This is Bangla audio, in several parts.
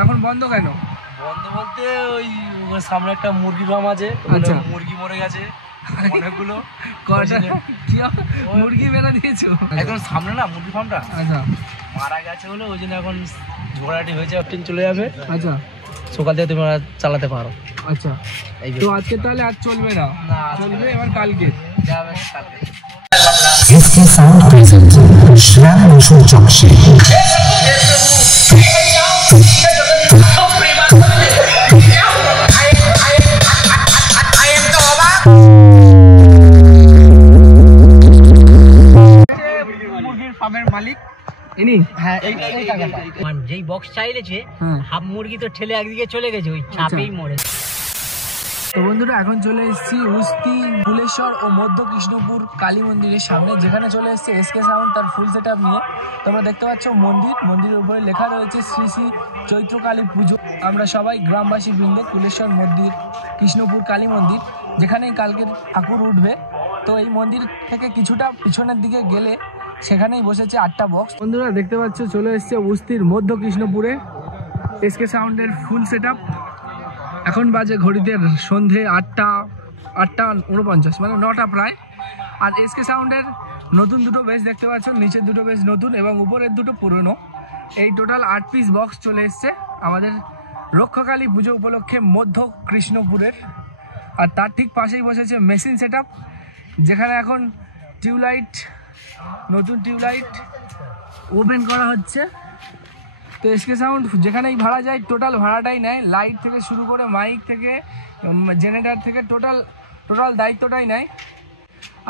এখন বন্ধ কেন? বন্ধ বলতে ওই সামনে একটা মুরগি ফার্ম আছে, আচ্ছা, মুরগি মরে গেছে অনেকগুলো। মুরগি বেড়া দিয়েছো একদম সামনে না মুরগি ফার্মটা, আচ্ছা মারা গেছে বলে ওই জন্য এখন ঝগড়াটি হয়েছে, ট্রেন চলে যাবে। আচ্ছা সকাল থেকে তুমি চালাতে পারো। আচ্ছা, তো আজকে তাহলে আজ চলবে না, চলবে এবার কালকে যাবে কালকে। SK Sound presents Shram Mosul Chokshi. মুরগির ফার্মের মালিক ইনি। হ্যাঁ, যেই বক্স চাইলেছে হাফ মুরগি তো ঠেলে একদিকে চলে গেছে, ওই চাপেই মরেছে। তো বন্ধুরা এখন চলে এসেছি উস্তি, বুলেশ্বর ও মধ্য কৃষ্ণপুর কালী মন্দিরের সামনে, যেখানে চলে এসেছে SK সাউন্ড তার ফুল সেট আপ নিয়ে। তোমরা দেখতে পাচ্ছ মন্দিরের উপরে লেখা রয়েছে শ্রী শ্রী চৈত্র কালী পুজো। আমরা সবাই গ্রামবাসী বৃন্দ কুলেশ্বর মন্দির কৃষ্ণপুর কালী মন্দির, যেখানেই কালকের ঠাকুর উঠবে। তো এই মন্দির থেকে কিছুটা পিছনের দিকে গেলে সেখানেই বসেছে 8টা বক্স। বন্ধুরা দেখতে পাচ্ছ চলে এসেছে উস্তির মধ্য কৃষ্ণপুরে SK সাউন্ডের ফুল সেট আপ। এখন বাজে ঘড়িতে সন্ধে 8:49, মানে 9টা প্রায়। আর SK সাউন্ডের নতুন দুটো বেস দেখতে পাচ্ছ, নিচের দুটো বেস নতুন এবং উপরের দুটো পুরনো। এই টোটাল 8 পিস বক্স চলে এসছে আমাদের রক্ষাকালী পুজো উপলক্ষে মধ্য কৃষ্ণপুরের। আর তার ঠিক পাশেই বসেছে মেশিন সেট আপ, যেখানে এখন টিউবলাইট, নতুন টিউবলাইট ওপেন করা হচ্ছে। তো SK সাউন্ড যেখানেই ভাড়া যায় টোটাল ভাড়াটাই নেয়, লাইট থেকে শুরু করে মাইক থেকে জেনারেটর থেকে টোটাল দায়িত্বটাই নেয়।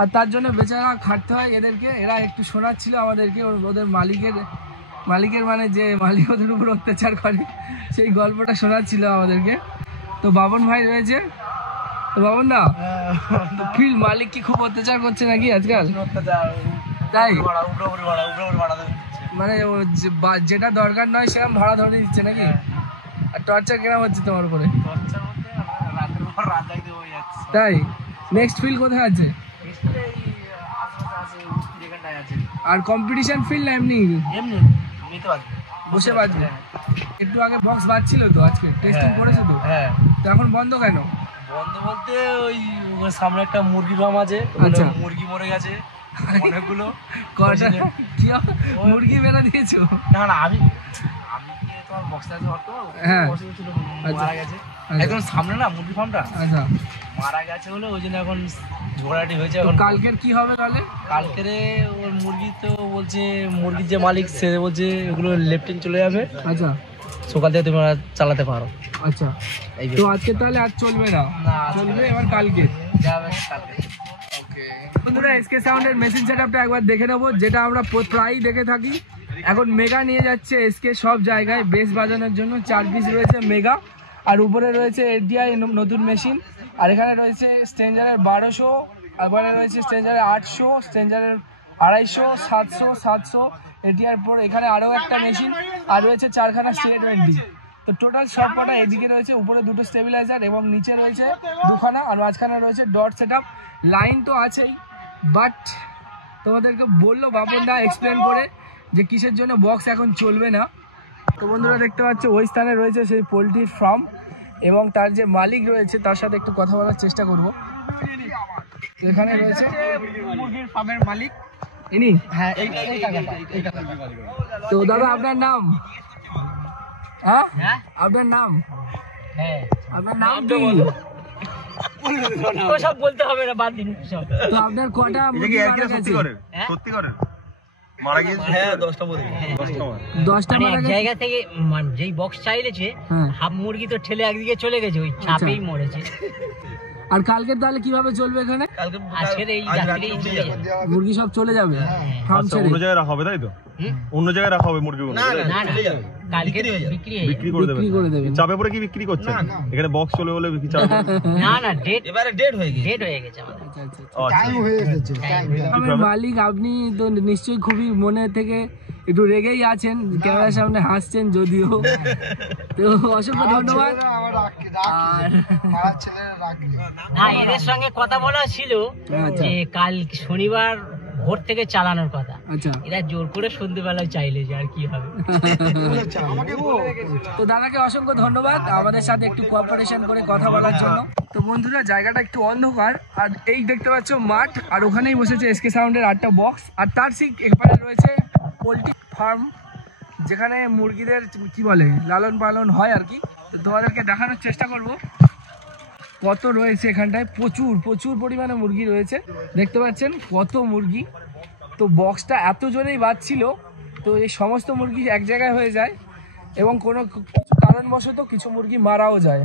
আর তার জন্য বেচারা খাটতে হয় এদেরকে। এরা একটু শোনাচ্ছিল আমাদেরকে ওদের মালিকের মানে যে মালিক ওদের উপর অত্যাচার করে, সেই গল্পটা শোনাচ্ছিল আমাদেরকে। তো বাবন ভাই রয়েছে। তো বাবন দা, ফিল মালিক কি খুব অত্যাচার করছে নাকি আজকাল? তাই মানে যেটা দরকার নয় সেরকম ভাড়া ধরে দিচ্ছে নাকি? আর টর্চার কেন হচ্ছে তোমার উপরে? তাই নেক্সট ফিল কোথায় আছে? আর কম্পিটিশন ফিল না এমনি বসে বাজবে? একটু আগে বক্স বাজছিল তো, আজকে টেস্টিং করেছে তো? হ্যাঁ। তো এখন বন্ধ কেন? বন্ধ বলতে ওই সামনে একটা মুরগি ফার্ম আছে, আচ্ছা, মুরগি মরে গেছে অনেকগুলো। মুরগি বেড়া দিয়েছো? না আমি তোমার বক্সটা হ্যাঁ, মারা গেছে একদম সামনে না মুরগি ফার্মটা, আচ্ছা মারা গেছে বলে ওই জন্য এখন ঝগড়াটি হয়েছে। এখন কালকের কি হবে তাহলে? কালকের ওর মুরগি তো বলছে, মুরগির যে মালিক সে বলছে এগুলো লেফটেন চলে যাবে। আচ্ছা, সকাল থেকে তুমি চালাতে পারো। আচ্ছা, তো আজকে তাহলে আজ চলবে না, চলবে এবার কালকে যাবে কালকে। ওকে বন্ধুরা, SK সাউন্ডের মেশিন সেটআপটা একবার দেখে নেবো, যেটা আমরা প্রায়ই দেখে থাকি। এখন মেগা নিয়ে যাচ্ছে SK সব জায়গায় বেস বাজানোর জন্য। 4 পিস রয়েছে মেগা, আর উপরে রয়েছে SDI নতুন মেশিন। আর এখানে রয়েছে স্ট্রেঞ্জারের 1200, একবারে রয়েছে স্ট্রেঞ্জারের 800, স্ট্রেঞ্জারের 250, 700 এটিআর পর এখানে আরও একটা মেশিন, আর রয়েছে 4খানা CA20। তো টোটাল সব কটা এদিকে রয়েছে, উপরে দুটো স্টেবিলাইজার এবং নিচে রয়েছে 2খানা, আর মাঝখানে রয়েছে ডট সেট আপ। লাইন তো আছেই, বাট তোমাদেরকে বললো বাপনদা এক্সপ্লেন করে যে কিসের জন্য বক্স এখন চলবে না। তো বন্ধুরা দেখতে পাচ্ছ ওই স্থানে রয়েছে সেই পোলট্রির ফার্ম, এবং তার যে মালিক রয়েছে তার সাথে একটু কথা বলার চেষ্টা করব। এখানে রয়েছে মুরগির ফার্মের মালিক ইনি। হ্যাঁ, তো দাদা আপনার নাম? হ্যাঁ, আপনার নাম? হ্যাঁ, আপনার নাম কি? সব বলতে হবে না, বাদ দিন সব। তো আপনার কটা মুরগি মারা গেছে? সত্যি করে মারা গেছে? হ্যাঁ, 10টা মারা গেছে। জায়গা থেকে যেই বক্স চাইলেছে হাফ মুরগি তো ঠেলে একদিকে চলে গেছে, ওই চাপেই মরেছে। আর কালকে তাহলে কিভাবে চলবে এখানে? আজকের এই রাত্রেই চলে যাবে মুরগি, সব চলে যাবে ফার্ম ছেড়ে। অন্য জায়গায় রাখা হবে, তাই তো? অন্য জায়গায় রাখা হবে মুরগিগুলো? না কালকে বিক্রি করে দেবে। চাপে পরে কি বিক্রি করছেন এখানে? বক্স চলে বলে কি চাপে? না ডেট হয়ে গেছে আমাদের। মালিক আপনি তো নিশ্চয়ই খুবই মনে থেকে একটু রেগেই আছেন, ক্যামেরার সামনে হাসছেন যদিও। তো অসংখ্য ধন্যবাদ। না, এদের সঙ্গে কথা বলা ছিল যে কাল শনিবার ভোর থেকে চালানোর কথা। আচ্ছা এরা জোর করে সন্ধ্যেবেলায় চাইলে যে আর কি হবে। তো দাদাকে অসংখ্য ধন্যবাদ আমাদের সাথে একটু কোঅপারেশন করে কথা বলার জন্য। তো বন্ধুরা জায়গাটা একটু অন্ধকার, আর এই দেখতে পাচ্ছ মাঠ, আর ওখানেই বসেছে এসকে সাউন্ডের 8টা বক্স, আর তার ঠিক এখানে রয়েছে পোলট্রি ফার্ম, যেখানে মুরগিদের কি বলে লালন পালন হয় আর কি। তো তোমাদেরকে দেখানোর চেষ্টা করব কত রয়েছে এখানটায়। প্রচুর প্রচুর পরিমাণে মুরগি রয়েছে, দেখতে পাচ্ছেন কত মুরগি। তো বক্সটা এত জোরেই বাজছিল, তো এই সমস্ত মুরগি এক জায়গায় হয়ে যায় এবং কোনো কারণবশত কিছু মুরগি মারাও যায়।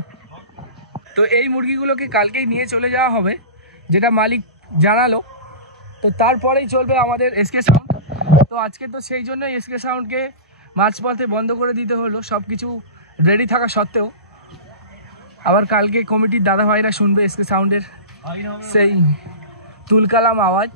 তো এই মুরগিগুলোকে কালকেই নিয়ে চলে যাওয়া হবে, যেটা মালিক জানালো। তো তারপরেই চলবে আমাদের এসকে সাউন্ড। তো আজকে তো সেই জন্যই এসকে সাউন্ডকে মাঝপথে বন্ধ করে দিতে হলো, সব কিছু রেডি থাকা সত্ত্বেও। আবার কালকে কমিটির দাদা ভাইরা শুনবে এসকে সাউন্ডের সেই তুলকালাম আওয়াজ।